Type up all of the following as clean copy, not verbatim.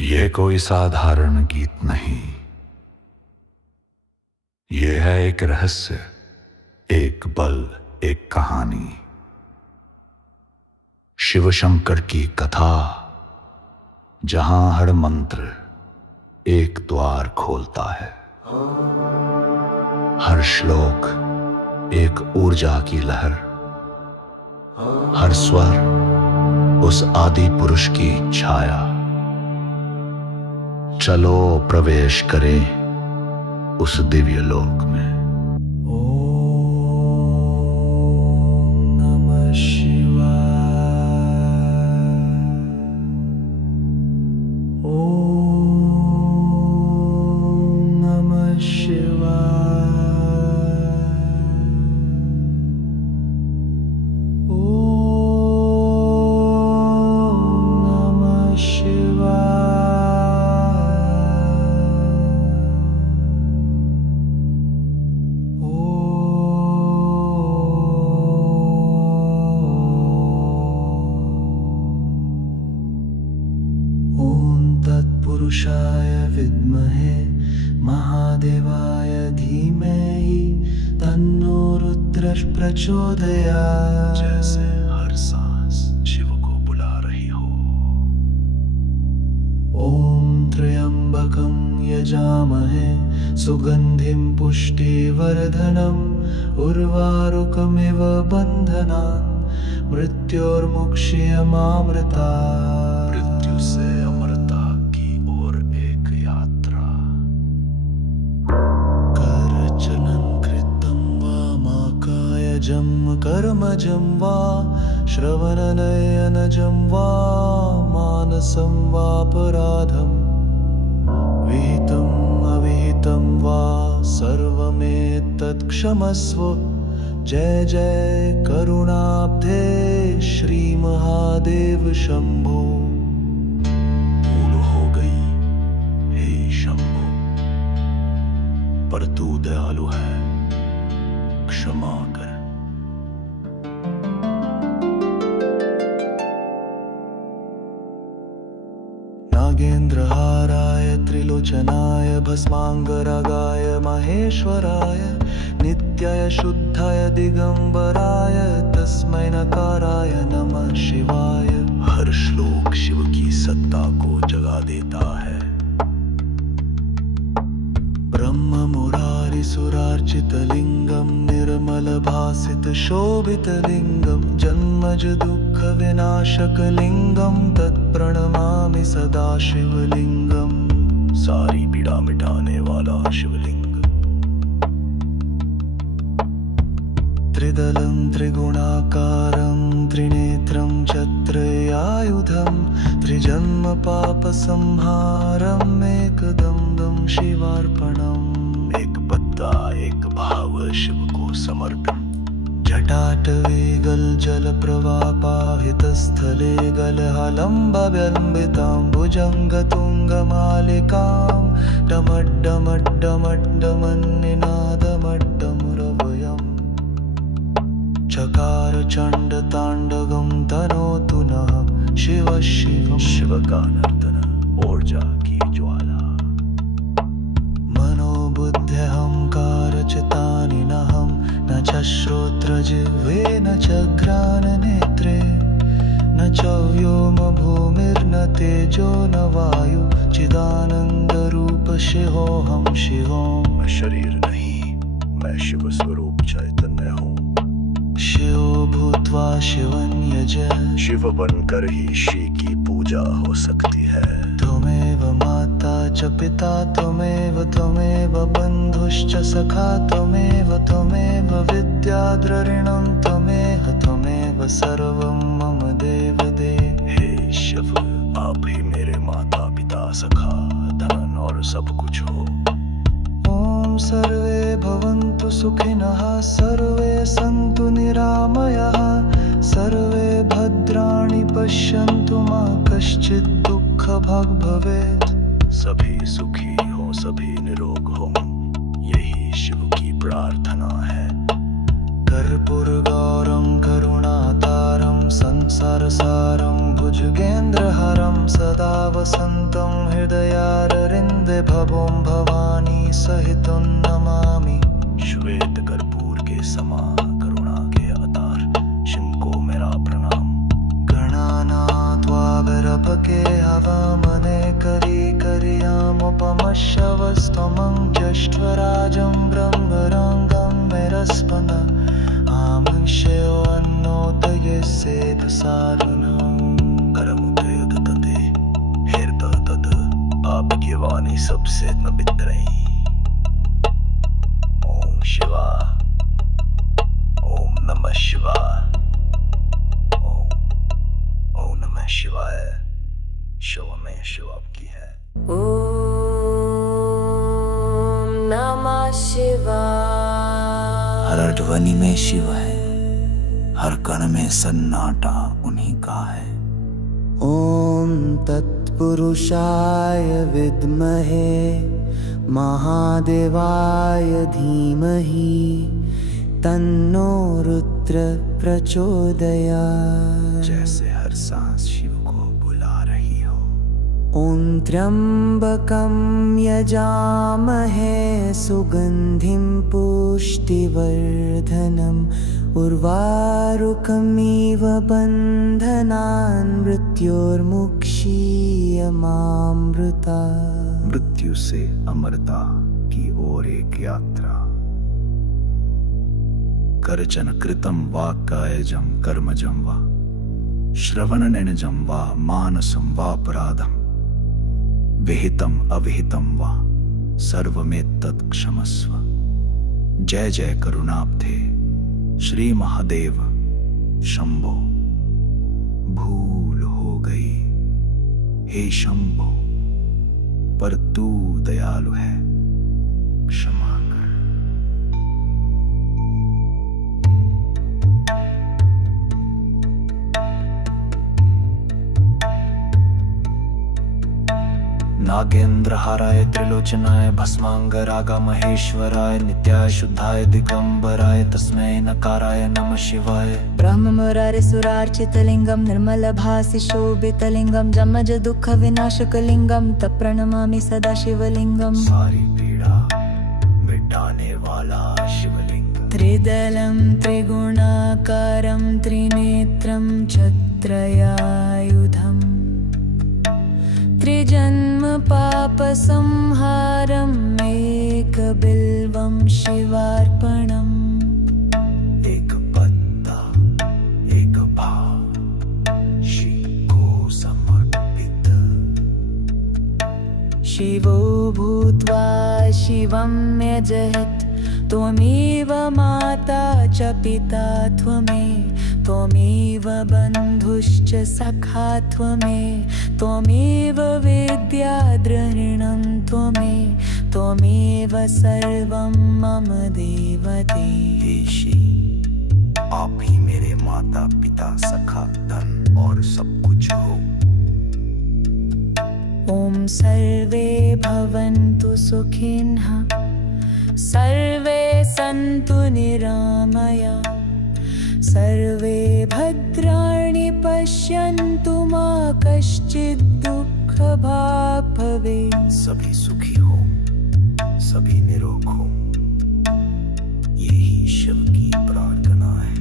ये कोई साधारण गीत नहीं, ये है एक रहस्य, एक बल, एक कहानी। शिव शंकर की कथा, जहां हर मंत्र एक द्वार खोलता है। हर श्लोक एक ऊर्जा की लहर, हर स्वर उस आदि पुरुष की छाया। चलो प्रवेश करें उस दिव्य लोक में। पुरुषाय विद्महे महादेवाय धीमहि तन्नो रुद्रः प्रचोदयात्। जैसे हर सांस शिव को बुला रही हो। ओम त्र्यंबकं यजामहे सुगंधिं पुष्टिवर्धनम् उर्वारुकमिव बन्धनान् मृत्योर्मुक्ष्यमामृतात्। मृत्यु से अमरता की ओर एक यात्रा। करचनं कृतं वा माकायजं कर्मजं वा श्रवणनयनजं वा मानसं वापराधं विहितम् अविहितं वा सर्वमेतत् क्षमस्व। जय जय करुणाब्धे श्री महादेव शंभो। भूल हो गई हे शंभो, पर तू दयालु है, क्षमा कर। नागेन्द्रहाराय त्रिलोचनाय भस्मांगरागाय महेश्वराय नित्याय शुद्धाय दिगंबराय तस्मै नकाराय नमः शिवाय। हर श्लोक शिव की सत्ता को जगा देता है। ब्रह्म मुरारि सुरार्चित लिंगम निर्मल भासित शोभित लिंगम जन्मज दुख विनाशक लिंगम तत्प्रणमामि सदा शिवलिंगम। सारी पीड़ा मिटाने वाला शिवलिंग। त्रिदलं त्रिगुणाकारं त्रिनेत्रं चत्रयायुधं त्रिजन्म पापसंहारम् एकदं शिवार्पणम्। एक पत्ता एक भाव शिव को समर्पण। जटाटवे जलप्रवापाहितस्थले गलहलम्बव्यलम्बितां भुजङ्गतुङ्गमालिकां डमड्डमड्डमड्डमन्निनादमड्डमुरवयम्। चकार चण्डताण्डवं तनोतु नः शिव शिवं। शिव का नर्तन ऊर्जा की ज्वाला। मनोबुद्ध्यहंकारचितानि नहं न च श्रोत्रजिह्वे न च घ्राणनेत्रे न च व्योमभूमिर्न तेजो न वायु चिदानन्दरूप शिवोऽहं शिवोऽहं। मैं शरीर नहीं, मैं शिव स्वरूप चैतन्य हूँ। शिवो भूत्वा शिवं यज। शिव बनकर ही श्री की पूजा हो सकती है। त्वमेव माता च पिता त्वमेव बन्धुश्च सखा त्वमेव विद्याद्रविणं त्वमेव सर्वं मम देव देव। हे शिव, आप ही मेरे माता पिता सखा धन और सब कुछ हो। ओम सर्वे भवन्तु सुखिनः सर्वे सन्तु निरामयाः सर्वे भद्राणि पश्यन्तु मा कश्चित् दुःखभाग् भवेत्। सभी सुखी हो, सभी निरोग हो, यही शिव की प्रार्थना है। कर्पूरगौरं करुणातारं संसारसारं भुजगेन्द्रहरं सदा वसन्तं हृदयारविन्दे भवों भवानी सहितं नमामि। श्वेत कर्पूर के समा करुणा के अवतार शिनको मेरा प्रणाम। गणानात्वा विरपके हवामने करी करियामुपमश्रवस्तमं ज्येष्ठराजं ब्रह्मरङ्गं मेरस्पन्द आमुष्योन्नोतये सेधसारुणं करमुदयुदतते हेर्दतत आपकी वाणी सबसे नबित्रयी। ओम शिवाय, ओम नमः शिवाय, ओम नमः शिवाय। शिव में शिव आपकी है। ओम नमः शिवाय। हर ध्वनि में शिव है, हर कण में सन्नाटा उन्हीं का है। ॐ तत्पुरुषाय विद्महे महादेवाय धीमहि तन्नो रुद्र प्रचोदयात्। जैसे हर सांस शिव को बुला रही हो। ॐ त्र्यम्बकं यजामहे सुगन्धिं पुष्टिवर्धनम् उर्वारुकमिव बन्धनान् मृत्योर्मुक्षीयमामृता। मृत्यु से अमरता की ओर एक यात्रा। करचन कृतं वा कायजं कर्मजं वा श्रवणनिनजं वा मानसं वापराधं विहितं अविहितं वा सर्वमेतत् क्षमस्व। जय जय करुणाब्धे श्री महादेव शंभो। भूल हो गई हे शंभो, पर तू दयालु है, क्षमा कर। नागेन्द्रहाराय त्रिलोचनाय भस्मांगरागा महेश्वराय नित्याय शुद्धाय दिगंबराय तस्मै नकाराय नमः शिवाय। ब्रह्ममुरारे सुरार्चितलिङ्गं निर्मलभासि शोभितलिङ्गं जमज दुःख विनाशकलिङ्गं तप्रणमामि सदा शिवलिङ्गं। सारी पीड़ा मिटाने वाला शिवलिंग। त्रिदलं त्रिगुणाकारं त्रिनेत्रं छत्रयायुधम् त्रिजन्म पापसंहारम् एकबिल्वं शिवार्पणम्। एक पत्ता एक भाव शिव को समर्पित। शिवो भूत्वा शिवं यजयत् त्वमेव माता च पिता त्वमेव बन्धुश्च सखा त्वमेव विद्याद्रविणं त्वमेव सर्वं मम देवते। हे शिव, आप ही मेरे माता पिता सखा धन और सब कुछ हो। ॐ सर्वे भवन्तु सुखिनः सर्वे सन्तु निरामया सर्वे भद्राणि पश्यन्तु मा कश्चित् दुःखभाग् भवेत्। सभी सुखी हो, सभी निरोग हो, यही शिव की प्रार्थना है।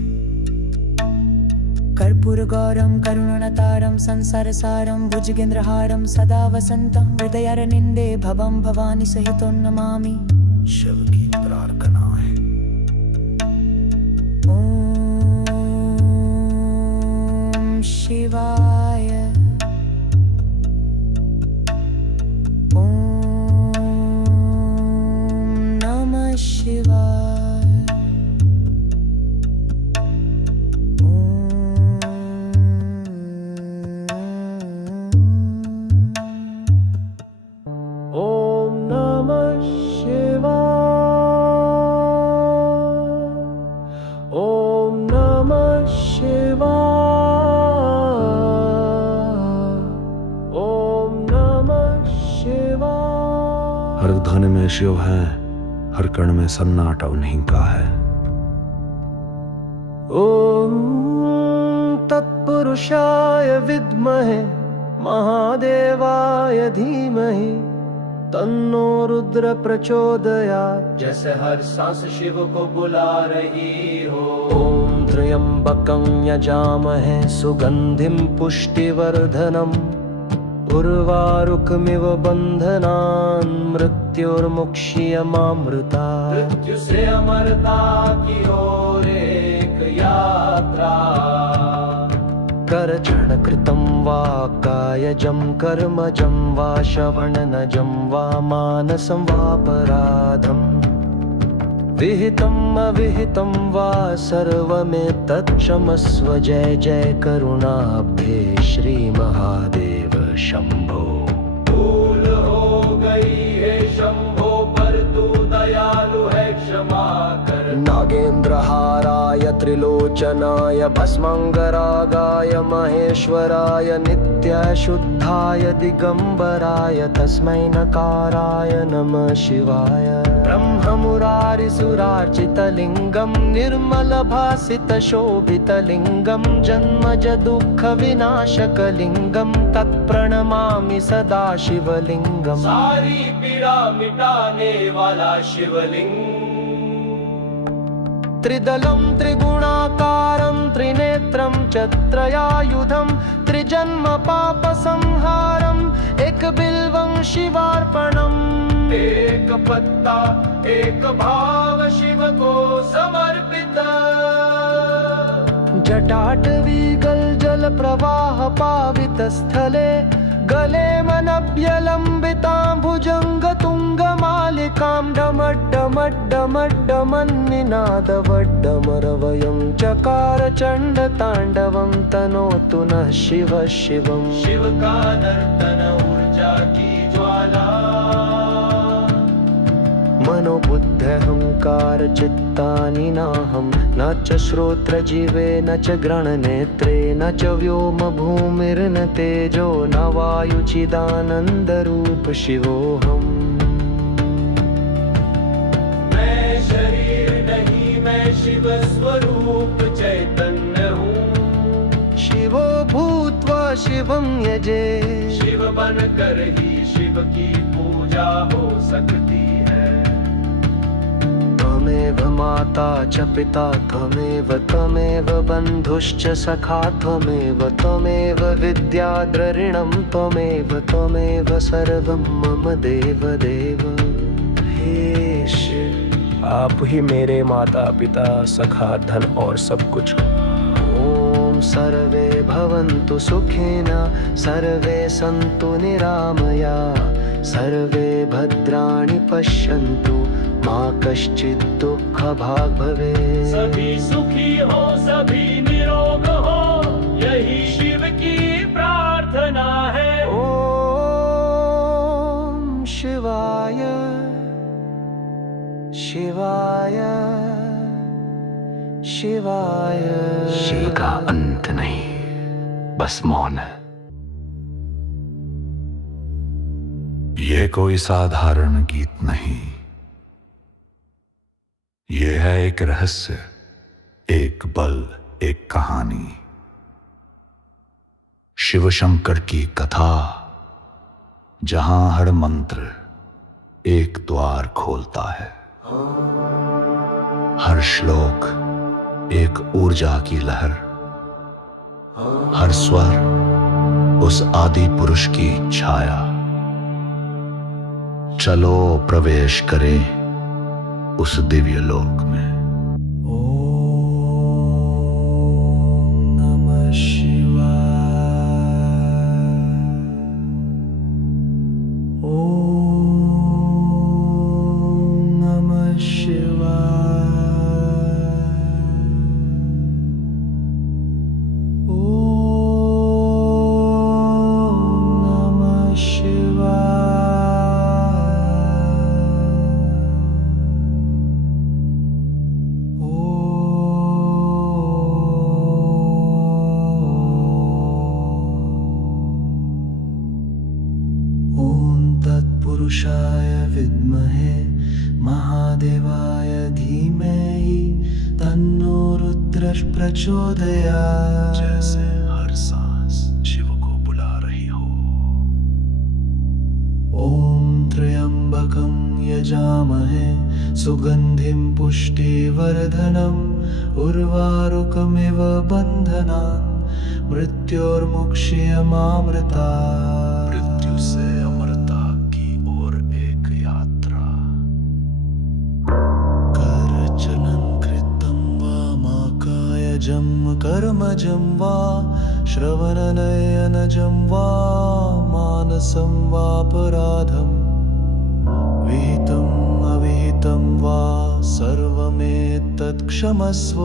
कर्पूरगौरं करुणावतारं संसारसारं भुजगेन्द्रहारं सदा वसन्तं हृदयारविन्दे भवं भवानी सहितं नमामि। शिव की प्रार्थना है। ओम शिवाय। ओम नमः शिवाय। ॐ नमः शिवाय। ॐ नमः शिवाय। ॐ नमः शिवाय। हर ध्वनि में शिव है, हर कण में सन्नाटा उन्हीं का है। ॐ तत्पुरुष पुरुषाय विद्महे महादेवाय धीमहि तन्नो रुद्र प्रचोदयात्। जैसे हर सांस शिव को बुला रही हो। ॐ त्र्यम्बकं यजामहे सुगन्धिं पुष्टिवर्धनम् उर्वारुकमिव बन्धनान् मृत्युर्मुक्ष्यमामृतात्। मृत्यु से अमरता की ओर एक यात्रा। करचरणकृतं वा कायजं कर्मजं वा श्रवणनजं वा मानसं वापराधम् विहितम् अविहितं वा सर्वमेतत् क्षमस्व। जय जय करुणाब्धे श्री महादेव शंभो। भूल हो गई है शंभो पर तू दयालु है क्षमा कर। नागेन्द्रहाराय त्रिलोचनाय भस्मांगरागाय महेश्वराय नित्याय शुद्धाय दिगंबराय तस्मै नकाराय नमः शिवाय। ब्रह्ममुरारिसुरार्चितलिङ्गं निर्मलभासितशोभितलिङ्गं जन्मज दुःखविनाशकलिङ्गं तत्प्रणमामि सदा शिवलिङ्गम्। सारी पीड़ा मिटाने वाला शिवलिंग। त्रिदलं त्रिगुणाकारं त्रिनेत्रं च त्रयायुधं त्रिजन्म पापसंहारम् एकबिल्वं शिवार्पणम्। एक पत्ता एक भाव शिव को समर्पित। जटाटवीगल जल प्रवाह पावित स्थले गले मनभ्यलम्बितां भुजङ्गतुङ्गमालिकां डमड्डमड्डमड्डमन्निनादवड्डमरवयं चकार चण्डताण्डवं तनोतु नः शिवः शिवम्। शिव का नर्तन ऊर्जा की ज्वाला। मनोबुद्ध्यहंकार चित्तानि नाहं न च श्रोत्रजीवे न च ग्रहणनेत्रे न च व्योम भूमिर्न तेजो न वायुचिदानन्दरूप शिवोऽहम्। मैं शरीर नहीं मैं शिव स्वरूप चैतन्य हूँ। शिवो भूत्वा शिवं यजे। शिव बनकर ही शिव की पूजा हो सकती है। त्वमेव माता च पिता त्वमेव त्वमेव बन्धुश्च सखा त्वमेव त्वमेव विद्या द्रविणं त्वमेव त्वमेव सर्वं मम देव देव। हे शिव आप ही मेरे माता पिता सखा धन और सब कुछ हो। ॐ सर्वे भवन्तु सुखिन सर्वे सन्तु निरामया सर्वे भद्राणि पश्यन्तु मा कश्चित् दुःखभाग् भवेत्। सभी सुखी हो सभी निरोग हो यही शिव की प्रार्थना है। ॐ शिवाय शिवाय शिवाय। शिव का अंत नहीं, बस मौन है। ये कोई साधारण गीत नहीं, ये है एक रहस्य, एक बल, एक कहानी। शिव शंकर की कथा, जहां हर मंत्र एक द्वार खोलता है। हर श्लोक एक ऊर्जा की लहर, हर स्वर उस आदि पुरुष की छाया। चलो प्रवेश करें उस दिव्य लोक में। पुरुषाय विद्महे महादेवाय धीमहि तन्नो रुद्र प्रचोदयात्। जैसे हर सुगन्धिं पुष्टिवर्धनम् उर्वारुकमिव बन्धनान् मृत्योर्मुक्ष्यमामृता। मृत्यु से अमरता की ओर एक यात्रा। करचनं कृतं वा माकायजं कर्मजं वा श्रवणनयनजं वा मानसं वापराधम् विहितम् अविहितं वा सर्वमेतत्क्षमस्व।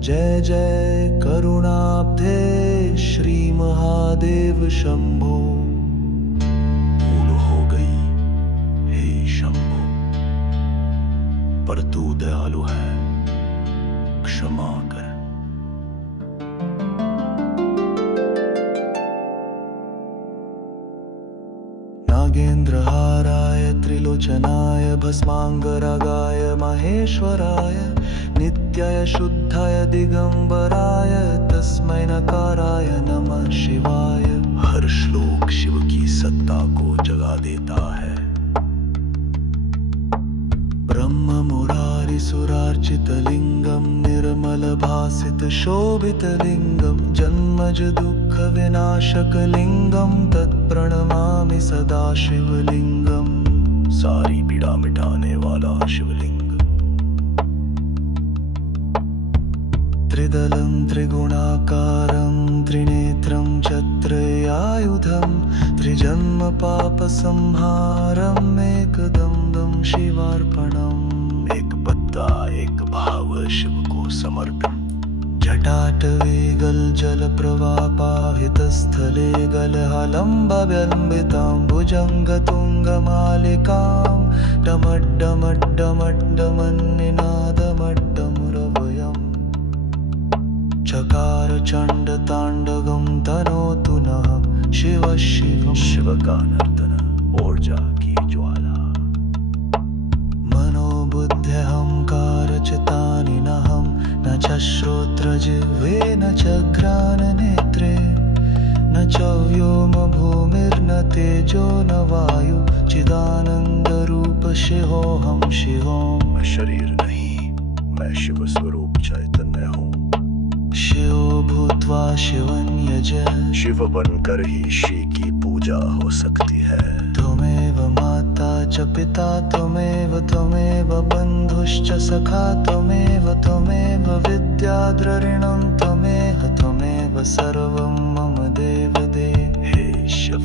जय जय करुणाब्धे श्री महादेव शंभो। भूल हो गई हे शंभो, पर तू दयालु है, क्षमा कर। नागेन्द्रहाराय त्रिलोचनाय भस्मांगरागाय महेश्वराय नित्याय शुद्धाय दिगंबराय तस्मै नकाराय नमः शिवाय। हर श्लोक शिव की सत्ता को जगा देता है। ब्रह्म मुरारी सुरार्चित लिंगम निर्मल भासित शोभित लिंगम जन्मज दुख विनाशक लिंगम तत्प्रणमामि सदा शिवलिंगम। सारी पीड़ा मिटाने वाला शिवलिंग। त्रिदलं त्रिगुणाकारं त्रिनेत्रं चत्रयायुधं त्रिजन्म पापसंहारम् एकदं शिवार्पणम्। एक पत्ता एक भाव शिव को समर्पण। जटाटवे गलजल प्रवापाहितस्थले गलहलम्बव्यलम्बितां भुजङ्गतुङ्गमालिकां डमड्डमड्डमड्डमन्निनादमड्डमुरवयम्। चकार चण्डताण्डवं तनोतु नः शिव शिवम्। शिव का नर्तन ऊर्जा की ज्वाला। मनोबुद्ध्यहङ्कारचितानि नहं न च श्रोत्रजिह्वे न च घ्राणनेत्रे न च व्योमभूमिर्न तेजो न वायु चिदानन्दरूप शिवोऽहं शिवोऽहम्। मैं शरीर नहीं, मैं शिव स्वरूप चैतन्य हूँ। शिवो भूत्वा शिवं यज। शिव बनकर ही श्री की पूजा हो सकती है। त्वमेव माता च पिता त्वमेव बन्धुश्च सखा त्वमेव विद्याद्रविणं त्वमेव सर्वं मम देव देव। हे शिव,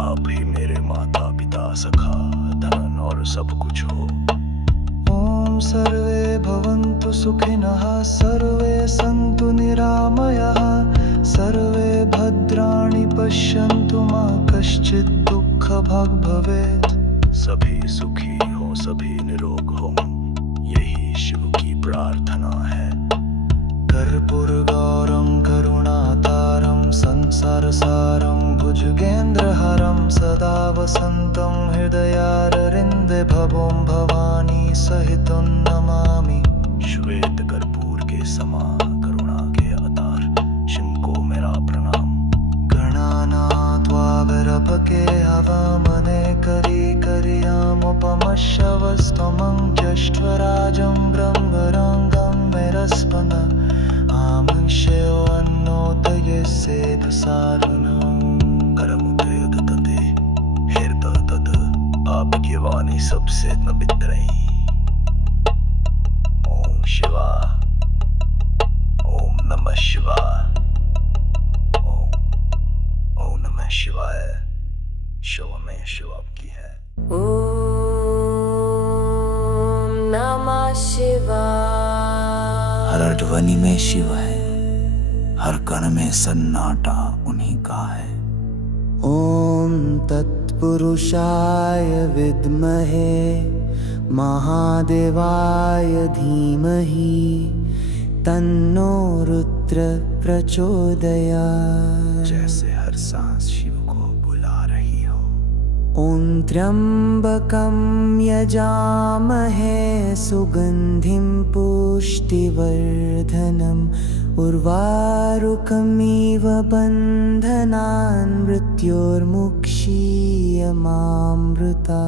आप ही मेरे माता पिता सखा धन और सब कुछ हो। ॐ सर्वे भवन्तु सुखिनः सर्वे सन्तु निरामयाः सर्वे भद्राणि पश्यन्तु मा कश्चित् दुःखभाग् भवेत्। सभी सुखी हो, सभी निरोग हो, यही शिव की प्रार्थना है। कर्पूरगौरं करुणातारं संसारसारं भुजगेन्द्रहारं सदा वसन्तं हृदयारविन्दे भवं भवानी सहितं नमामि। श्वेत कर्पूर के समा करुणा के अवतार जिनको मेरा प्रणाम। गणानात्वा विरपके हवामने करियामुपमश्रवस्तमं ज्येष्ठराजं ब्रह्मरङ्गं मेरस्पन आमङ्ष्यो अन्नोदये सेधसारुणम्। करमुदयदतते हृदयदत आपकी वाणी सबसे पवित्र है। ओम शिवा, ओम नमः शिवाय, ओम नमः शिवाय। शिव में शिव आपकी है। ॐ नमः शिवाय। हर ध्वनि में शिव है, हर कण में सन्नाटा उन्हीं का है। ॐ तत्पुरुषाय विद्महे महादेवाय धीमहि तन्नो रुद्र प्रचोदयात्। जैसे हर सांस शिव को बुला रही हो। ॐ त्र्यम्बकं यजामहे सुगन्धिं पुष्टिवर्धनम् उर्वारुकमिव बन्धनान् मृत्योर्मुक्ष्यमामृता।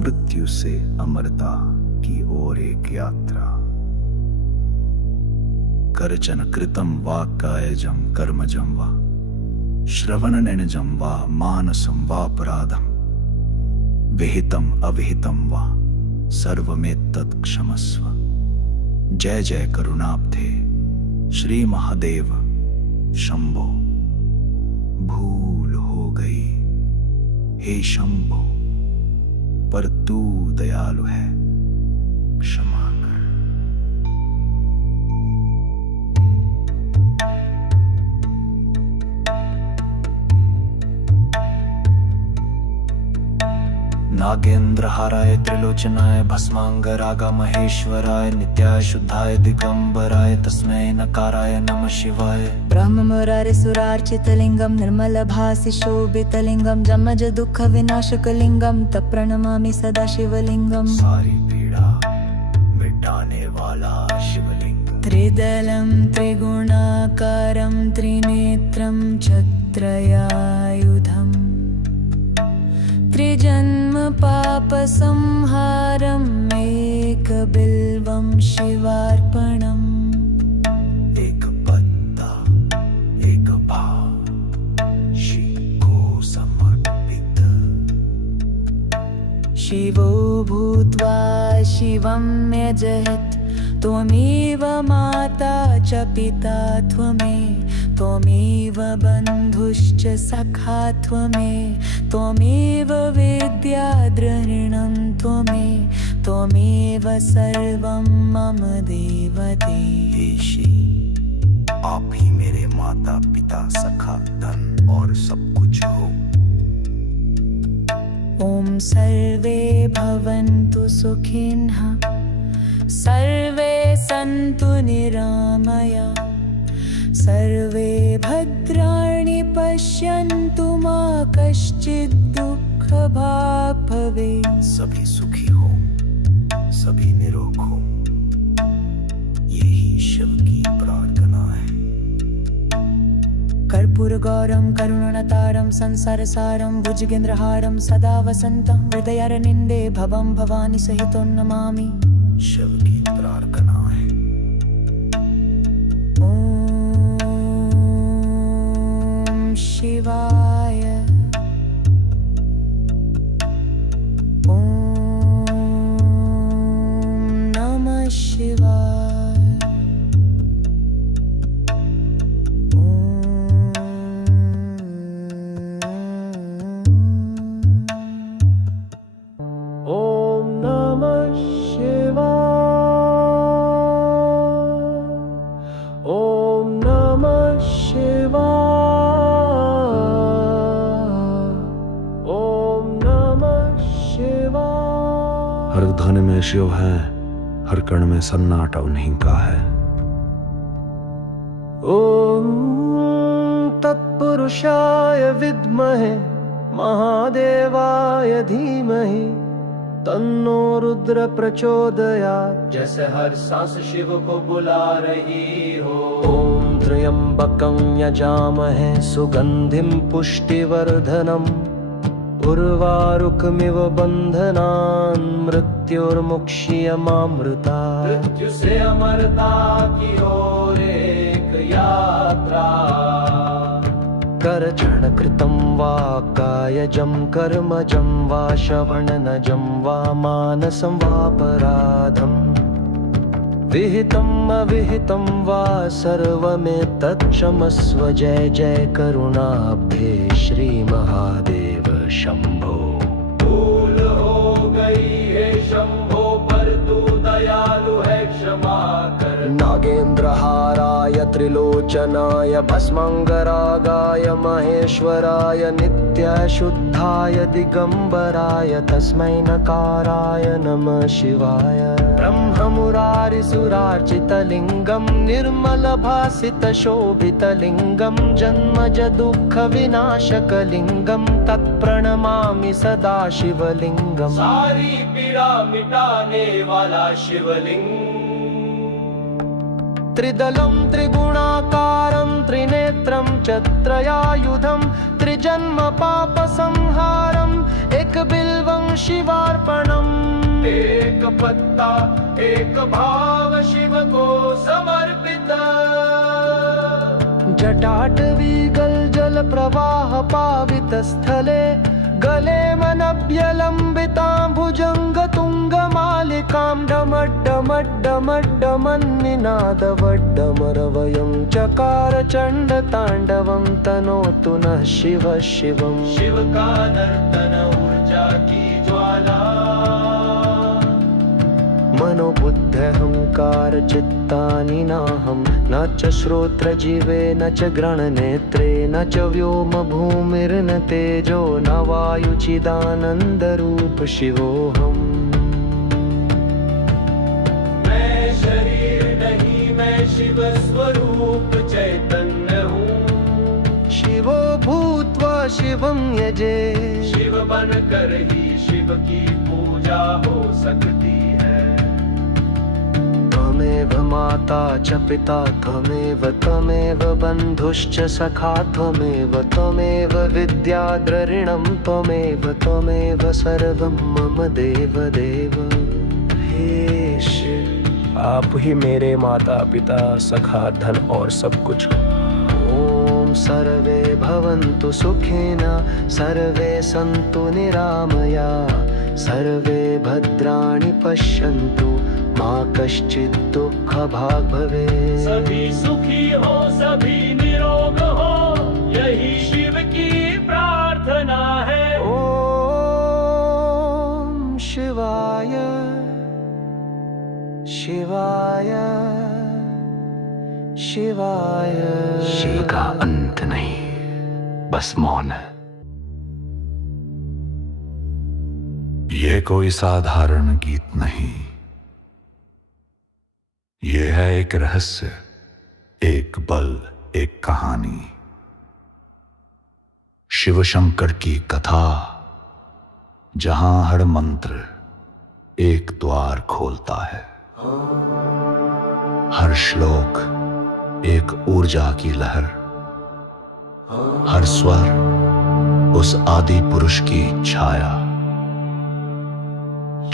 मृत्यु से अमरता की ओर एक यात्रा। करचन कृतं वा कायजं कर्मजं वा श्रवणनिनजं वा मानसं वापराधं विहितं अविहितं वा सर्वमेतत् क्षमस्व। जय जय करुणाब्धे श्री महादेव शंभो। भूल हो गई हे शंभो, पर तू दयालु है, क्षमा कर। नागेंद्र हाराय त्रिलोचनाय भस्मांगरागा महेश्वराय नित्याय शुद्धाय दिगंबराय तस्मै नकाराय नमः शिवाय। ब्रह्म मुरारे सुरार्चितलिंगं निर्मलभासि शोभितलिंगं जमज दुःख विनाशकलिंगं तप्रणमामि सदा शिवलिंगं। सारी पीड़ा मिटाने वाला शिवलिंग। त्रिदलं त्रिगुणाकारं त्रिनेत्रं छत्रयायुधम् त्रिजन्म पापसंहारम् एकबिल्वं शिवार्पणम्। एक पत्ता एक भाव शिव को समर्पित। शिवो भूत्वा शिवं यजयत् त्वमेव माता च पिता त्वमेव बन्धुश्च सखा त्वमेव विद्या द्रविणं त्वमेव सर्वं मम देवते। हे श्री, आप ही मेरे माता पिता सखा धन और सब कुछ हो। ॐ सर्वे भवन्तु सुखिनः सर्वे सन्तु निरामया सर्वे भद्राणि पश्यन्तु मा कश्चित् दुःखभाग् भवेत्। सभी सुखी हो, सभी निरोग हो, यही शिव की प्रार्थना है। कर्पूरगौरं करुणावतारं संसारसारं भुजगेन्द्रहारं सदा वसन्तं हृदयारविन्दे भवं भवानी सहितं नमामि। शिव की प्रार्थना है। ॐ शिवाय ॐ नमः शिवाय ॐ नमः शिवाय। ॐ नमः शिवाय। ॐ नमः शिवाय। हर ध्वनि में शिव है, हर कण में सन्नाटा उन्हीं का है। ॐ तत्पुरुषाय विद्महे महादेवाय धीमहि तन्नो रुद्र प्रचोदयात्। जैसे हर सांस शिव को बुला रही हो। ॐ त्र्यम्बकं यजामहे सुगन्धिं पुष्टिवर्धनम् उर्वारुकमिव बन्धनान् मृत्युर्मुक्ष्यमामृतात्। मृत्यु से अमरता की ओर एक यात्रा। करचरणकृतं वा कायजं कर्मजं वा श्रवणनजं वा मानसं वापराधं विहितम् अविहितं वा सर्वमेतत् क्षमस्व। जय जय करुणाब्धे श्री महादेव शंभो। भूल हो गई है शंभो, पर तू दयालु है, क्षमा कर। नागेंद्र हाराय त्रिलोचनाय भस्मांगरागाय महेश्वराय नित्याय शुद्धाय दिगंबराय तस्मै नकाराय नमः शिवाय। ब्रह्म मुरारि सुरार्चितलिंगं निर्मलभासित शोभितलिंगं जन्मज दुःख विनाशकलिंगं तत्प्रणमामि सदा शिवलिंगम्। सारी पीड़ा मिटाने वाला शिवलिंग। त्रिदलं त्रिगुणाकारं त्रिनेत्रं छत्रयायुधं त्रिजन्म पापसंहारम् एकबिल्वं शिवार्पणम्। एक पत्ता एक भाव शिव को समर्पित। जटाटवीगल जल प्रवाह पावित स्थले गले मनभ्यलम्बितां भुजंग तुंग मालिकां डमड्डमड्डमड्डमन्निनादवड्डमरवयं चकार चंड तांडवं तनोतु नः शिव शिवम्। शिव का नर्तन ऊर्जा की ज्वाला, मनोबुद्ध्यहंकार चित्तानि नाहं न च श्रोत्र जीवे न च ग्रहणनेत्रे न च व्योम भूमिर्न तेजो न वायुचिदानन्दरूप शिवोऽहम्। मैं शरीर नहीं मैं शिव स्वरूप चैतन्य हूँ। शिवो भूत्वा शिवं यजे, शिव बनकर ही शिव की पूजा हो सकती है। त्वमेव माता च पिता त्वमेव त्वमेव बन्धुश्च सखा त्वमेव त्वमेव विद्या द्रविणं त्वमेव त्वमेव सर्वं मम देव देव। हे शिव, आप ही मेरे माता पिता सखा धन और सब कुछ हो। ॐ सर्वे भवन्तु सुखिन सर्वे सन्तु निरामया सर्वे भद्राणि पश्यन्तु मा कश्चित् दुःखभाग् भवेत्। सभी सुखी हो सभी निरोग हो यही शिव की प्रार्थना है। ॐ शिवाय शिवाय शिवाय। शिव का अंत नहीं, बस मौन है। ये कोई साधारण गीत नहीं, ये है एक रहस्य, एक बल, एक कहानी। शिव शंकर की कथा, जहां हर मंत्र एक द्वार खोलता है। हर श्लोक एक ऊर्जा की लहर, हर स्वर उस आदि पुरुष की छाया।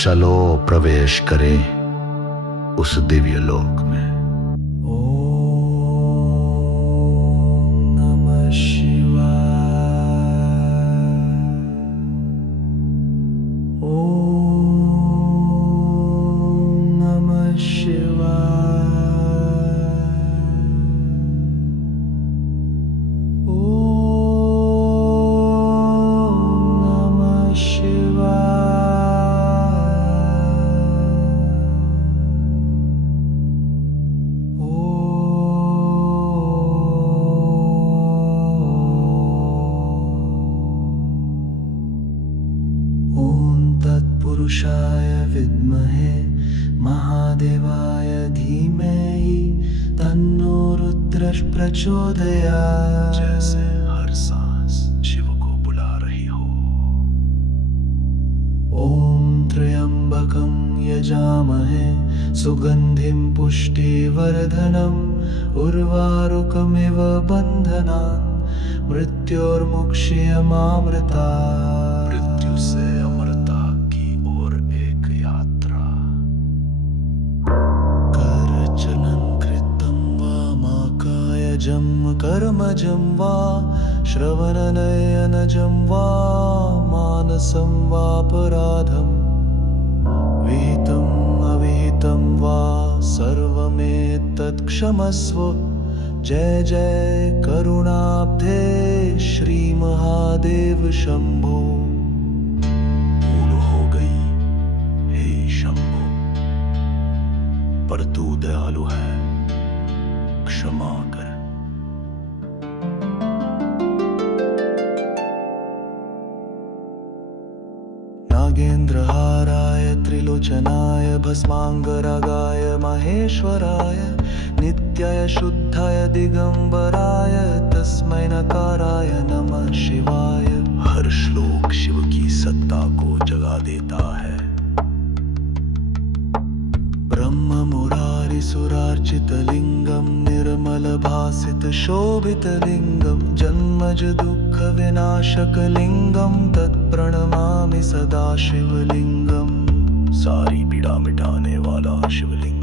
चलो प्रवेश करें उस दिव्य लोक में। ॐ नमः शिवाय। ॐ नमः शिवाय। ॐ नमः तत्पुरुषाय विद्महे महादेवाय धीमहि तन्नो रुद्रः प्रचोदयात्। जैसे हर सांस शिव को बुला रही हो। ॐ त्र्यम्बकं यजामहे सुगन्धिं पुष्टिवर्धनम् उर्वारुकमिव बन्धनान् मृत्योर्मुक्ष्यमामृतात्। मृत्यु से अमरता की ओर एक यात्रा। करचनं कृतं वा माकायजं कर्मजं वा श्रवणनयनजं वा मानसं वापराधं विहितम् अविहितं वा सर्वमेतत् क्षमस्व। जय जय करुणाब्धे श्री महादेव शंभो। भूल हो गई हे शंभो, पर तू दयालु है, क्षमा कर। नागेन्द्रहाराय त्रिलोचनाय भस्मांगरागाय महेश्वराय नित्याय शुद्धाय दिगंबराय तस्मै नकाराय नमः शिवाय। हर श्लोक शिव की सत्ता को जगा देता है। ब्रह्म मुरारी सुरार्चित लिंगम निर्मल भासित शोभित लिंगम जन्मज दुःख विनाशक लिंगम तत्प्रणमामि सदा शिवलिंगम। सारी पीड़ा मिटाने वाला शिवलिंग।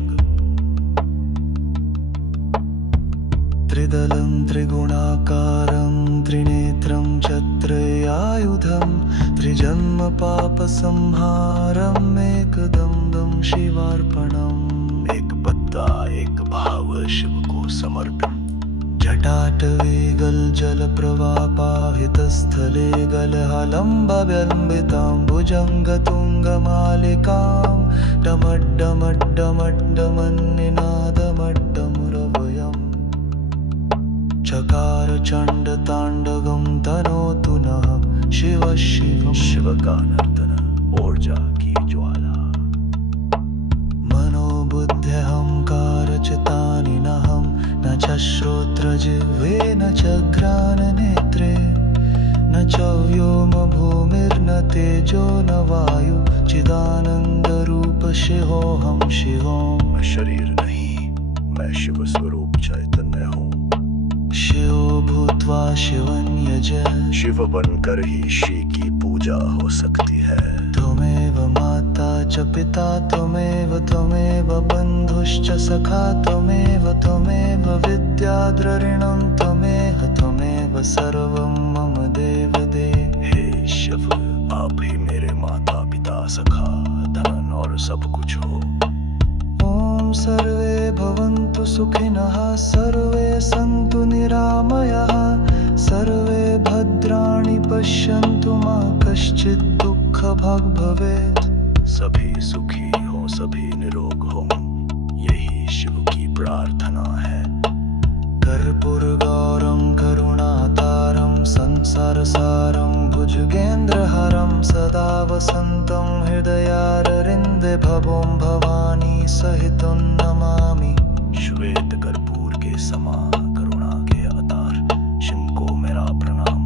त्रिदलं त्रिगुणाकारं त्रिनेत्रं चत्रयायुधं त्रिजन्म पापसंहारम् एकदं शिवार्पणम्। एक पत्ता एक भाव शिव को समर्पण। जटाटवे गलजलप्रवापाहितस्थले गलहलम्बव्यलम्बितां भुजङ्गतुङ्गमालिकां डमड्डमड्डमड्डमन्निनादमड्डमुरवयम्। चकार चण्डताण्डवं तनोतु नः शिव शिव। शिव का नर्तन ऊर्जा की ज्वाला। मनोबुद्ध्यहङ्कारचितानि नहं न च श्रोत्रजिह्वे न च घ्राणनेत्रे न च व्योमभूमिर्न तेजो न वायु चिदानन्दरूप शिवोऽहं शिवोऽहं। मैं शरीर नहीं, मैं शिव स्वरूप चैतन्य हूँ। शिवो भूत्वा शिवं यज। शिव बनकर ही श्री की पूजा हो सकती है। त्वमेव माता च पिता त्वमेव बन्धुश्च सखा त्वमेव विद्याद्रविणं त्वमेव सर्वं मम देव देव। हे शिव, आप ही मेरे माता पिता सखा धन और सब कुछ हो। ॐ सर्वे भवन्तु सुखिनः सर्वे सन्तु निरामयाः सर्वे भद्राणि पश्यन्तु मा कश्चित् दुःखभाग् भवेत्। सभी सुखी हो, सभी निरोग हो, यही शिव की प्रार्थना है। कर्पूरगौरं करुणातारं संसारसारं भुजगेन्द्रहरं सदा वसन्तं हृदयारविन्दे भवं भवानी सहितं नमामि। श्वेत कर्पूर के समा करुणा के अवतार शिव को मेरा प्रणाम।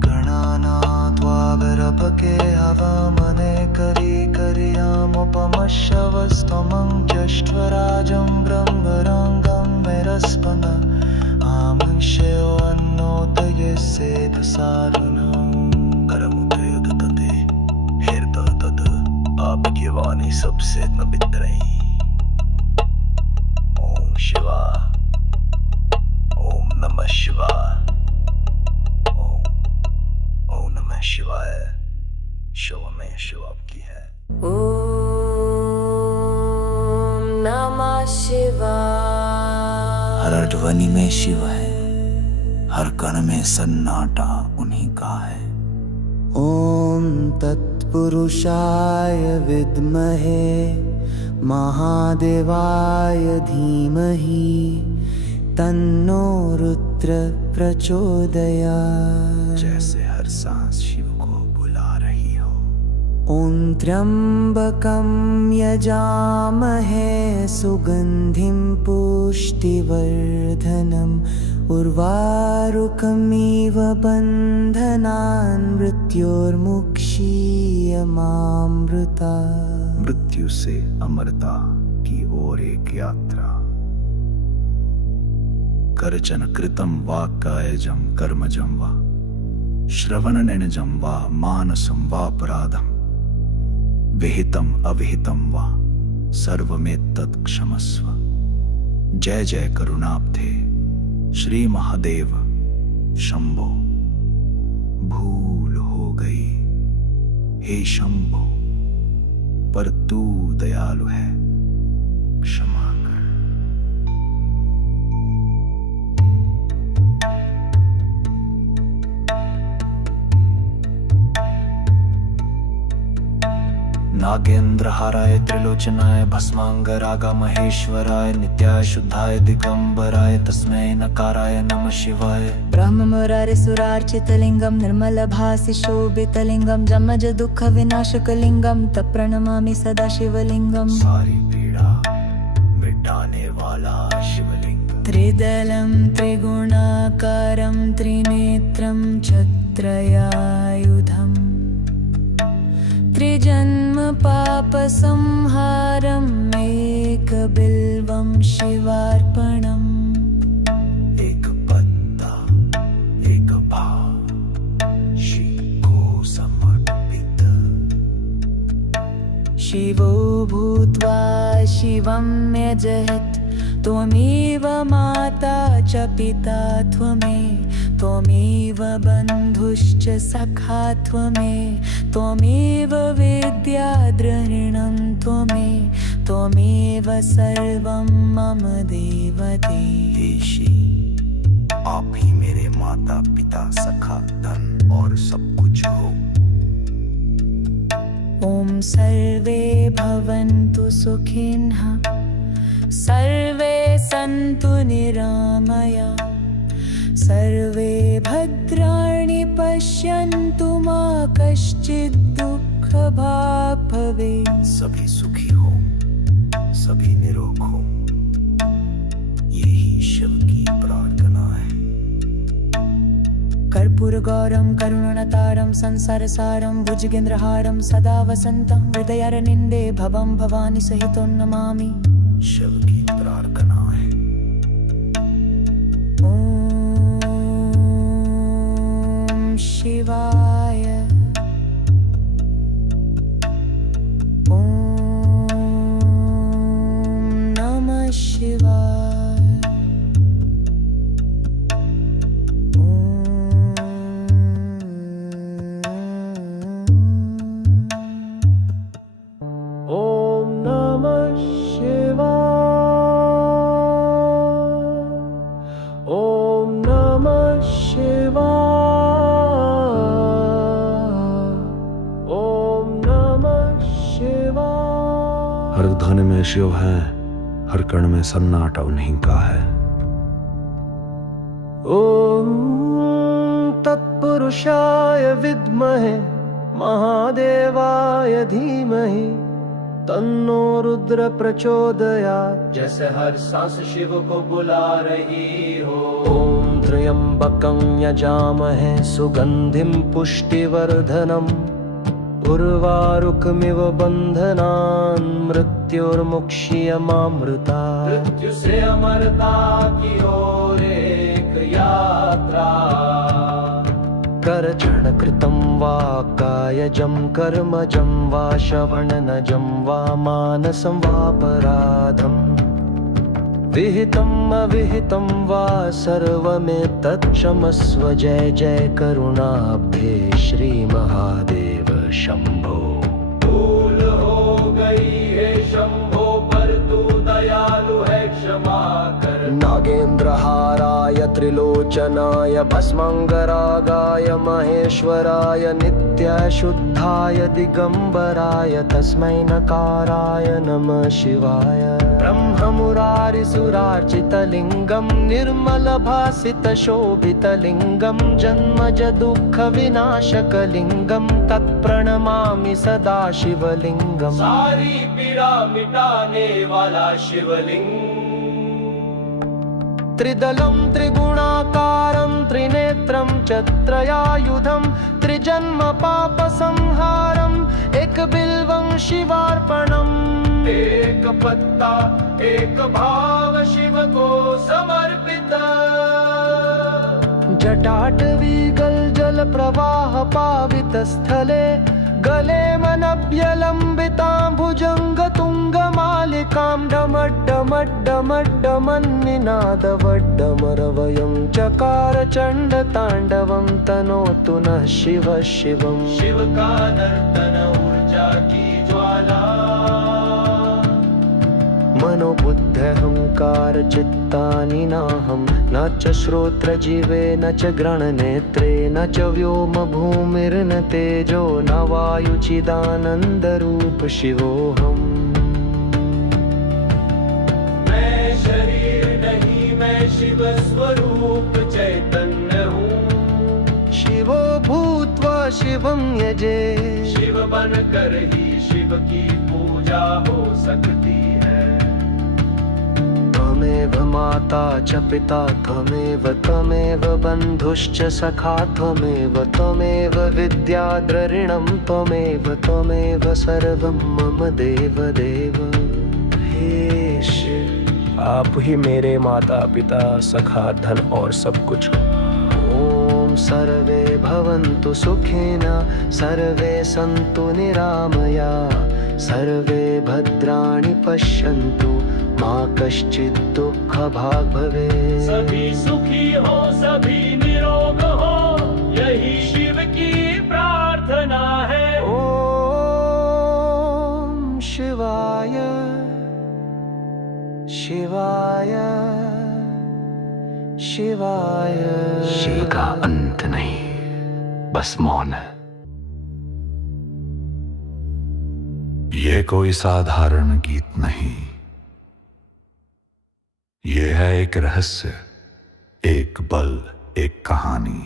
गणानात्वा विरपके हवामने करियामुपमश्रवस्तमं ज्येष्ठराजं ब्रह्मरङ्गं मेरस्पन आमुष्योन्नोतये सेधसारुणम्। करमुदयदतते हृदयदत आपकी वाणी सबसे पवित्र है। ओम शिवा, ओम नमः शिवाय, ओम नमः शिवाय। शिव में शिव आपकी है। ॐ नमः शिवाय। हर ध्वनि में शिव है, हर कण में सन्नाटा उन्हीं का है। ॐ तत्पुरुषाय विद्महे महादेवाय धीमहि तन्नो रुद्र प्रचोदयात्। जैसे हर सांस शिव को बुला रही हो। ॐ त्र्यम्बकं यजामहे सुगन्धिं पुष्टिवर्धनम् उर्वारुकमिव बन्धनान् मृत्योर्मुक्षीयमामृता। मृत्यु से अमरता की ओर एक यात्रा। करचन कृतं वा कायजं कर्मजं वा श्रवणनिनजं वा मानसं वापराधं विहितं अविहितं वा सर्वमेतत् क्षमस्व। जय जय करुणाब्धे श्री महादेव शंभो। भूल हो गई हे शंभो, पर तू दयालु है, क्षमा कर। नागेंद्रहाराय त्रिलोचनाय भस्मांगरागा महेश्वराय नित्याय शुद्धाय दिगंबराय तस्मै नकाराय नमः शिवाय। ब्रह्ममुरारे सुरार्चितलिङ्गं निर्मलभासि शोभितलिङ्गं जमज दुःख विनाशकलिङ्गं तप्रणमामि सदा शिवलिङ्गम्। सारी पीड़ा मिटाने वाला शिवलिंग। त्रिदलं त्रिगुणाकारं त्रिनेत्रं चत्रयायुधम् त्रिजन्म पापसंहारम् एकबिल्वं शिवार्पणम्। एक पत्ता एक भाव शिव को समर्पित। शिवो भूत्वा शिवं यजयत् त्वमेव माता च पिता त्वमेव बन्धुश्च सखा त्वमेव विद्याद्रविणं त्वमेव सर्वं मम देवदेव। आप ही मेरे माता पिता सखा धन और सब कुछ हो। ॐ सर्वे भवन्तु सुखिनः सर्वे सन्तु निरामया सर्वे भद्राणि पश्यन्तु मा कश्चित् दुःखभाग् भवेत्। सभी सुखी हो, सभी निरोग हो, यही शिव की प्रार्थना है। कर्पूरगौरं करुणतारं संसारसारं भुजगेन्द्रहारं सदा वसन्तं हृदयारविन्दे भवं भवानी सहितं नमामि। शिव की प्रार्थना है। ॐ शिवाय ॐ नमः शिवाय। ॐ नमः शिवाय। ॐ नमः शिवाय। ॐ नमः शिवाय। हर धन में शिव है, हर कण में सन्नाटा उन्हीं का है। ॐ तत्पुरुषाय विद्महे महादेवाय धीमहि तन्नो रुद्र प्रचोदयात्। जैसे हर सांस शिव को बुला रही हो। ॐ त्र्यम्बकं यजामहे सुगन्धिं पुष्टिवर्धनम् उर्वारुकमिव बन्धनान् मृत्युर्मुक्ष्यमामृतात्। मृत्यु से अमरता की ओर एक यात्रा। करचरणकृतं वा कायजं कर्मजं वा श्रवणनजं वा मानसं वापराधम् विहितम् अविहितं वा सर्वमेतत्क्षमस्व। जय जय करुणाब्धे श्री महादेव शंभो। भूल हो गई है शंभो पर तू दयालु है क्षमा कर। नागेन्द्रहाराय त्रिलोचनाय भस्मांगरागाय महेश्वराय नित्याशुद्धाय दिगंबराय तस्मै नकाराय नमः शिवाय। ब्रह्ममुरारिसुरार्चितलिङ्गं निर्मलभासितशोभितलिङ्गं जन्मज दुःखविनाशकलिङ्गं तत्प्रणमामि सदा शिवलिङ्गम्। सारी पीड़ा मिटाने वाला शिवलिंग। त्रिदलं त्रिगुणाकारं त्रिनेत्रं च त्रयायुधं त्रिजन्म पापसंहारम् एकबिल्वं शिवार्पणम्। एक पत्ता एक भाव शिव को समर्पित। जटाटवीगल जल प्रवाह पावित स्थले गले मनभ्यलम्बितां भुजङ्गतुङ्गमालिकां डमड्डमड्डमड्डमन्निनादवड्डमरवयं चकार चण्डताण्डवं तनोतु नः शिवः शिवम्। शिव का नर्तन ऊर्जा की ज्वाला। मनोबुद्ध्यहंकार चित्तानि नाहं न च श्रोत्रजीवे न च ग्रहणनेत्रे न च व्योम भूमिर्न तेजो न वायुचिदानन्दरूप शिवोऽहम्। मैं शरीर नहीं मैं शिव स्वरूप चैतन्य हूँ। शिवो भूत्वा शिवं यजे। शिव बनकर ही शिव की पूजा हो सकती है। त्वमेव माता च पिता त्वमेव बन्धुश्च सखा त्वमेव विद्याद्रविणं त्वमेव सर्वं मम देवदेव। हे शिव, आप ही मेरे माता पिता सखा धन और सब कुछ हो। ॐ सर्वे भवन्तु सुखिनः सर्वे सन्तु निरामया सर्वे भद्राणि पश्यन्तु मा कश्चित् दुःखभाग् भवेत्। सभी सुखी हो सभी निरोग हो यही शिव की प्रार्थना है। ओम शिवाय शिवाय शिवाय। शिव का अंत नहीं, बस मौन है। ये कोई साधारण गीत नहीं, ये है एक रहस्य, एक बल, एक कहानी।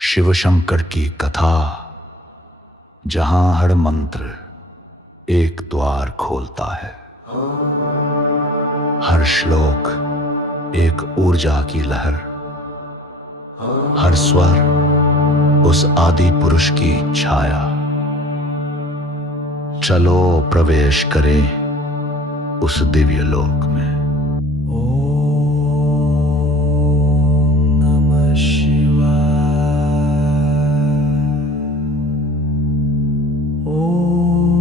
शिव शंकर की कथा, जहां हर मंत्र एक द्वार खोलता है। हर श्लोक एक ऊर्जा की लहर, हर स्वर उस आदि पुरुष की छाया। चलो प्रवेश करें उस दिव्य लोक में। ओम नमः शिवाय। ओम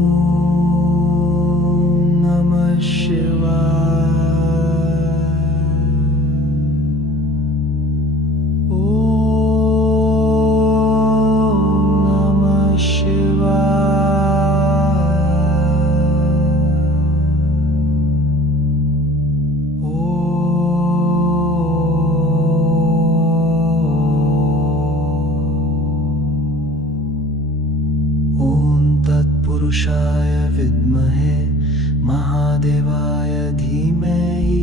नमः शिवाय। ओम नमः तत्पुरुषाय विद्महे महादेवाय धीमहि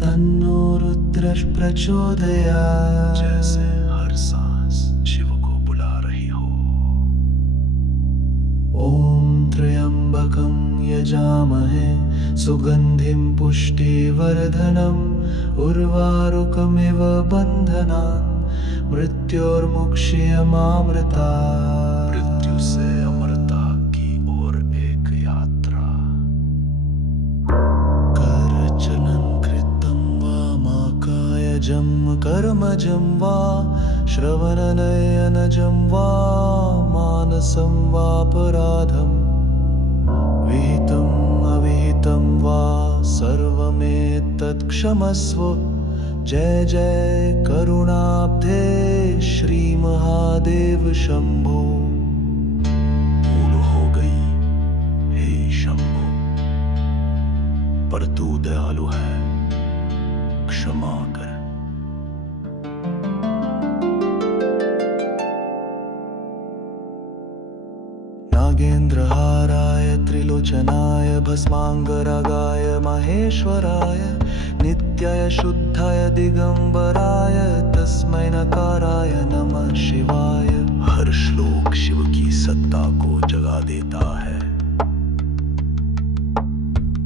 तन्नो रुद्रः प्रचोदयात्। जैसे हर सांस शिव को बुला रही हो। ओम त्र्यंबकं यजामहे सुगंधिं पुष्टिवर्धनम् उर्वारुकमिव बन्धनान् मृत्योर्मुक्ष्यमामृतात्। मृत्यु से अमरता की ओर एक यात्रा। करचनं कृतं वा माकायजं कर्मजं वा श्रवणनयनजं वा मानसं वापराधं विहितम् अविहितं वा सर्वमेतत् क्षमस्व। जय जय करुणाब्धे श्री महादेव शंभो। भूल हो गई हे शंभो, पर तू दयालु है, क्षमा कर। नागेन्द्रहाराय त्रिलोचनाय भस्मांगरागाय महेश्वराय नित्याय शुद्धाय दिगंबराय तस्मै नकाराय नमः शिवाय। हर श्लोक शिव की सत्ता को जगा देता है।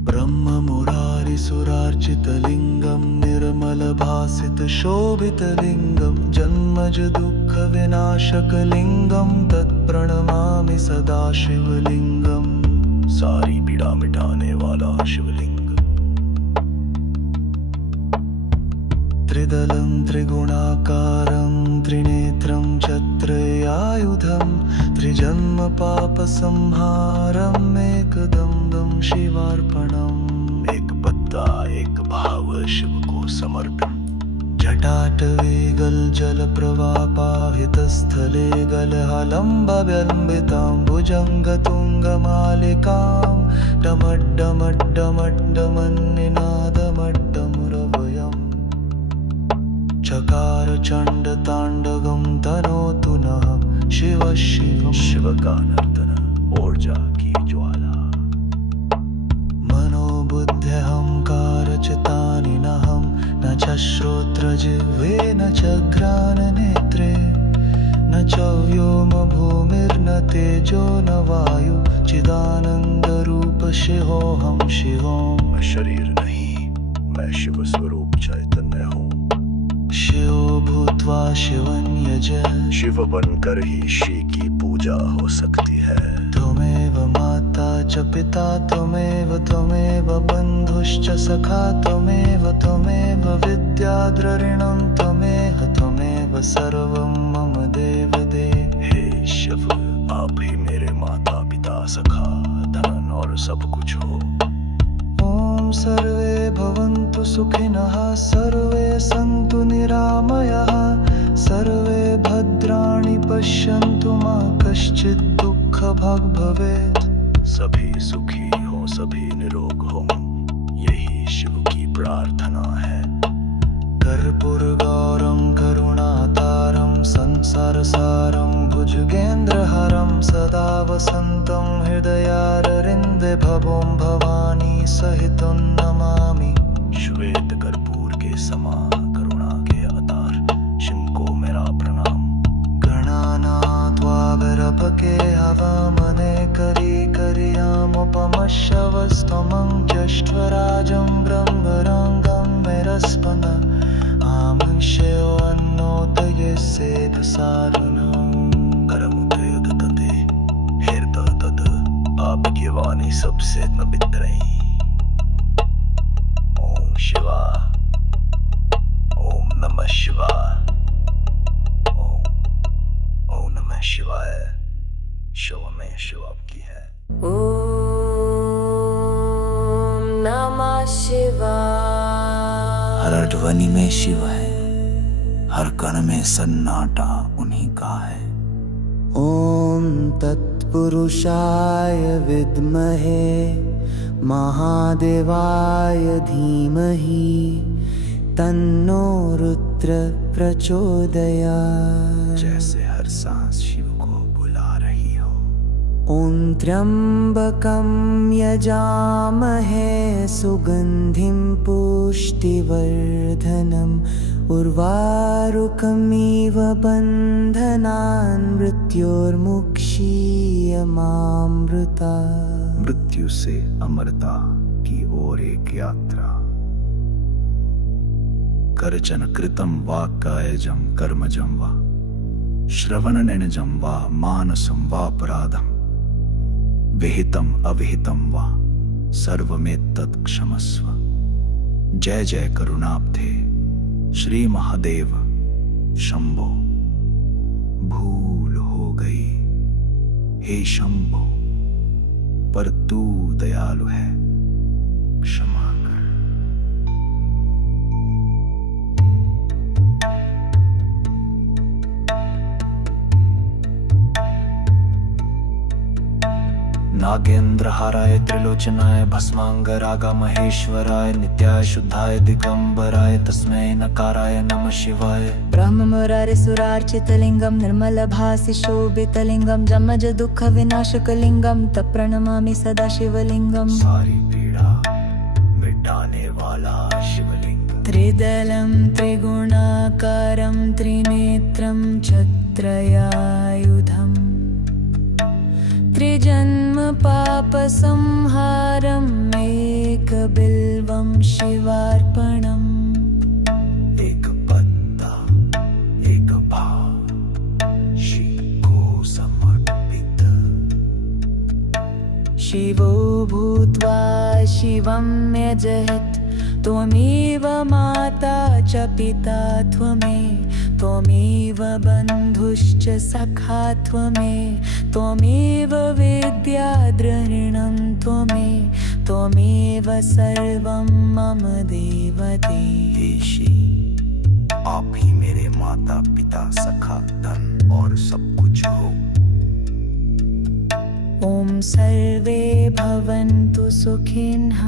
ब्रह्म मुरारी सुरार्चित लिंगम निर्मल भासित शोभित लिंगम जन्मज दुःख विनाशक लिंगम तत्प्रणमामि सदा शिवलिंगम। सारी पीड़ा मिटाने वाला शिवलिंग। त्रिदलं त्रिगुणाकारं त्रिनेत्रं चत्रयायुधं त्रिजन्म पापसंहारम् एकदं शिवार्पणम्। एक पत्ता एक भाव शिव को समर्पण। जटाटवे गलजल प्रवापाहितस्थले गलहलम्बव्यलम्बितां भुजङ्गतुङ्गमालिकां डमड्डमड्डमड्डमन्निनादमड्डमुरवयम्। चकार चण्डताण्डवं तनोतु नः शिव शिव। शिव का नर्तन ऊर्जा की ज्वाला। मनोबुद्ध्यहंकार चितानि नहं न च श्रोत्रजिह्वे न च घ्राणनेत्रे न च व्योम भूमिर्न तेजो न वायु चिदानन्दरूप शिवोऽहं शिवोऽहम्। मैं शरीर नहीं, मैं शिव स्वरूप चैतन्य हूँ। शिवो भूत्वा शिवं यज। शिव बनकर ही श्री की पूजा हो सकती है। त्वमेव माता च पिता त्वमेव बन्धुश्च सखा त्वमेव विद्याद्ररिणं त्वमेव सर्वं मम देवदेव। हे शिव, आप ही मेरे माता पिता सखा धन और सब कुछ हो। ॐ सर्वे भवन्तु सुखिनः, सर्वे सन्तु निरामयाः, सर्वे भद्राणि पश्यन्तु मा कश्चित् दुःखभाग् भवेत्। सभी सुखी हो, सभी निरोग हो, यही शिव की प्रार्थना है। कर्पूरगौरं करुणातारं संसारसारं भुजगेन्द्रहारं सदा वसन्तं हृदयारविन्दे भवं भवानी सहितं नमामि। श्वेत कर्पूर के समा करुणा के अवतार शिव को मेरा प्रणाम। गणानात्वा विरपके हवामने करी करियामुपमश्रवस्तमं ज्येष्ठराजं ब्रह्मरङ्गं मेरस्पन्द आमुष्योन्नोतये सेधसारुणम्। करमुदयदतते हृदयदत आपकी वाणी सबसे पवित्र है। ओम शिवा, ओम नमः शिवाय, ओम नमः शिवाय। शिव में शिव आपकी है। ॐ नमः शिवाय। हर ध्वनि में शिव है, हर कण में सन्नाटा उन्हीं का है। ॐ तत्पुरुषाय विद्महे महादेवाय धीमहि तन्नो रुद्र प्रचोदयात्। जैसे हर सांस शिव को बुला रही हो। ॐ त्र्यम्बकं यजामहे सुगन्धिं पुष्टिवर्धनम् उर्वारुकमिव बन्धनान् मृत्योर्मुक्षीयमामृता। मृत्यु से अमरता की ओर एक यात्रा। करचन कृतं वा कायजं कर्मजं वा श्रवणनिनजं वा मानसं वापराधं विहितं अविहितं वा सर्वमेतत् क्षमस्व। जय जय करुणाब्धे श्री महादेव शंभो। भूल हो गई हे शंभो, पर तू दयालु है, क्षमा कर। नागेंद्रहाराय त्रिलोचनाय भस्मांगरागा महेश्वराय नित्याय शुद्धाय दिगंबराय तस्मै नकाराय नमः शिवाय। ब्रह्ममुरारे सुरार्चितलिङ्गं निर्मलभासि शोभितलिङ्गं जमज दुःख विनाशकलिङ्गं तप्रणमामि सदा शिवलिङ्गं। सारी पीड़ा मिटाने वाला शिवलिंग। त्रिदलं त्रिगुणाकारं त्रिनेत्रं छत्रयायुधम् त्रिजन्म पापसंहारम् एकबिल्वं शिवार्पणम्। एक पत्ता एक भाव शिव को समर्पित। शिवो भूत्वा शिवं यजयत् त्वमेव माता च पिता त्वमेव बन्धुश्च सखा त्वमेव विद्या द्रविणं त्वमेव सर्वं मम देवदेव। हे श्री, आप ही मेरे माता पिता सखा धन और सब कुछ हो। ॐ सर्वे भवन्तु सुखिनः,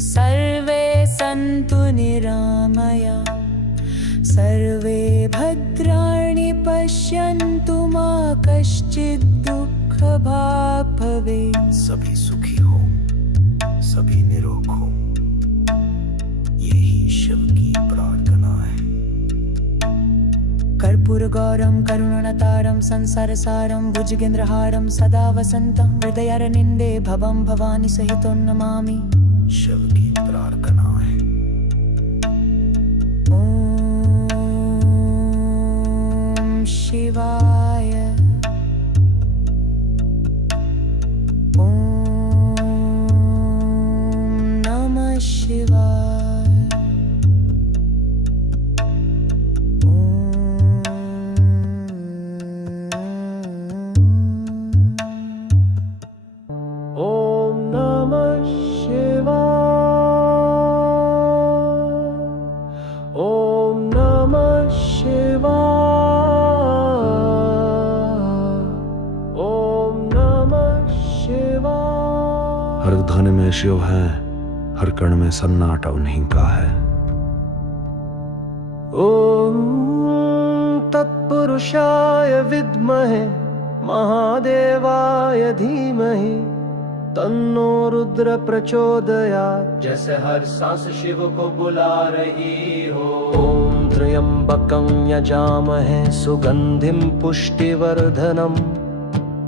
सर्वे सन्तु निरामया, सर्वे भद्राणि पश्यन्तु मा कश्चित् दुःखभाग् भवेत्। सभी सुखी हो, सभी निरोग हो, यही शिव की प्रार्थना है। कर्पूरगौरं करुणातारं संसारसारं भुजगेन्द्रहारं सदा वसन्तं हृदयारविन्दे भवं भवानी सहितं नमामि। शिव की प्रार्थना है। ॐ शिवाय। ॐ नमः शिवाय। ॐ हर ध्वनि में शिव है, हर कण में सन्नाटा उन्हीं का है। ॐ तत्पुरुषाय विद्महे महादेवाय धीमहि तन्नो रुद्र प्रचोदयात्। जैसे हर सांस शिव को बुला रही हो। ॐ त्र्यम्बकं यजामहे सुगन्धिं पुष्टिवर्धनम्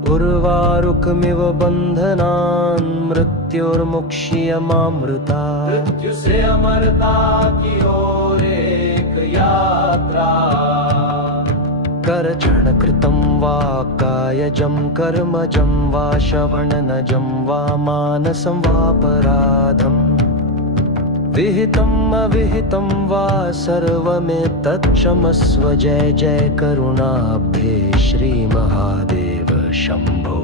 उर्वारुकमिव बन्धनान् मृत्युर्मुक्ष्यमामृतात्। मृत्यु से अमरता की ओर एक यात्रा। करचरणकृतं वा कायजं कर्मजं वा श्रवणनजं वा मानसं वापराधम् विहितम् अविहितं वा सर्वमेतत्क्षमस्व। जय जय करुणाब्धे श्री महादेव शंभो।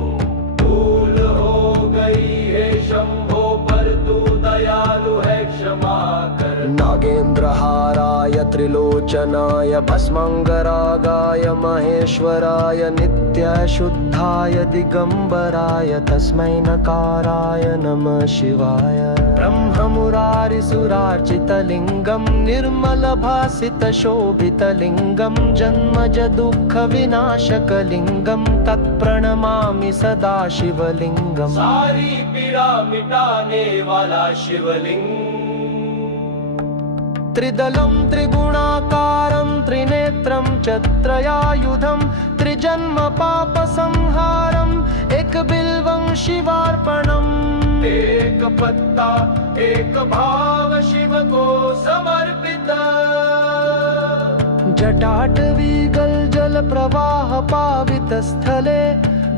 भूल हो गई है शंभो पर तू दयालु है क्षमा कर। नागेन्द्रहाराय त्रिलोचनाय भस्मांगरागाय महेश्वराय नित्याय शुद्धाय दिगंबराय तस्मै नकाराय नमः शिवाय। ब्रह्ममुरारिसुरार्चितलिङ्गं निर्मलभासितशोभितलिङ्गं जन्मज दुःखविनाशकलिङ्गं तत्प्रणमामि सदा शिवलिङ्गम्। सारी पीड़ा मिटाने वाला शिवलिंग। त्रिदलं त्रिगुणाकारं त्रिनेत्रं च त्रयायुधं त्रिजन्म पापसंहारम् एकबिल्वं शिवार्पणम्। एक पत्ता एक भाव शिव को समर्पित। जटाटवी गलजल प्रवाह पावित स्थले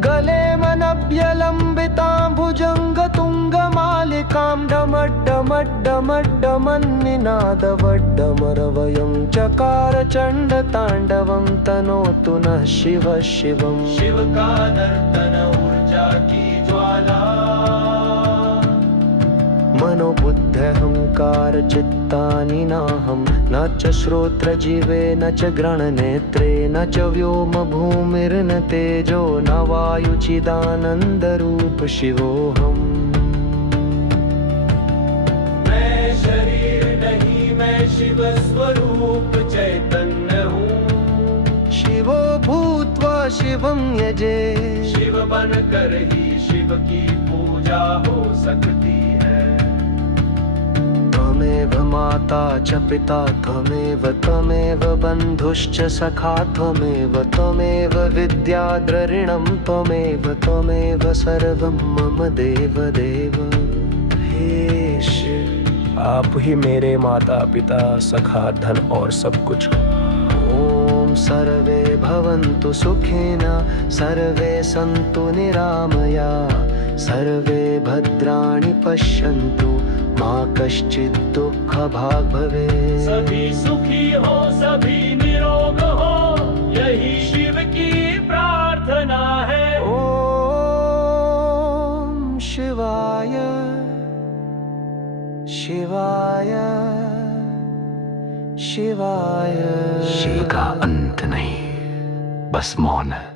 गले मनभ्यलम्बितां भुजङ्गतुङ्गमालिकां डमड्डमड्डमड्डमन्निनादवड्डमरवयं चकार चण्डताण्डवं तनोतु नः शिवः शिवम्। शिव का नर्तन ऊर्जा की ज्वाला। मनोबुद्ध्यहंकार चित्तानि नाहं न च श्रोत्रजीवे न च ग्रहणनेत्रे न च व्योम भूमिर्न तेजो न वायुचिदानन्दरूप शिवोऽहम्। मैं शरीर नहीं मैं शिव स्वरूप चैतन्य हूँ। शिवो भूत्वा शिवं यजे। शिव बनकर ही शिव की पूजा हो सकती है। त्वमेव माता च पिता त्वमेव त्वमेव बन्धुश्च सखा त्वमेव त्वमेव विद्या द्रविणं त्वमेव त्वमेव सर्वं मम देव देव। हे शिव आप ही मेरे माता पिता सखा धन और सब कुछ हो। ॐ सर्वे भवन्तु सुखिन सर्वे सन्तु निरामया सर्वे भद्राणि पश्यन्तु मा कश्चित् दुःखभाग् भवेत्। सभी सुखी हो सभी निरोग हो यही शिव की प्रार्थना है। ॐ शिवाय शिवाय शिवाय। शिव का अंत नहीं, बस मौन है।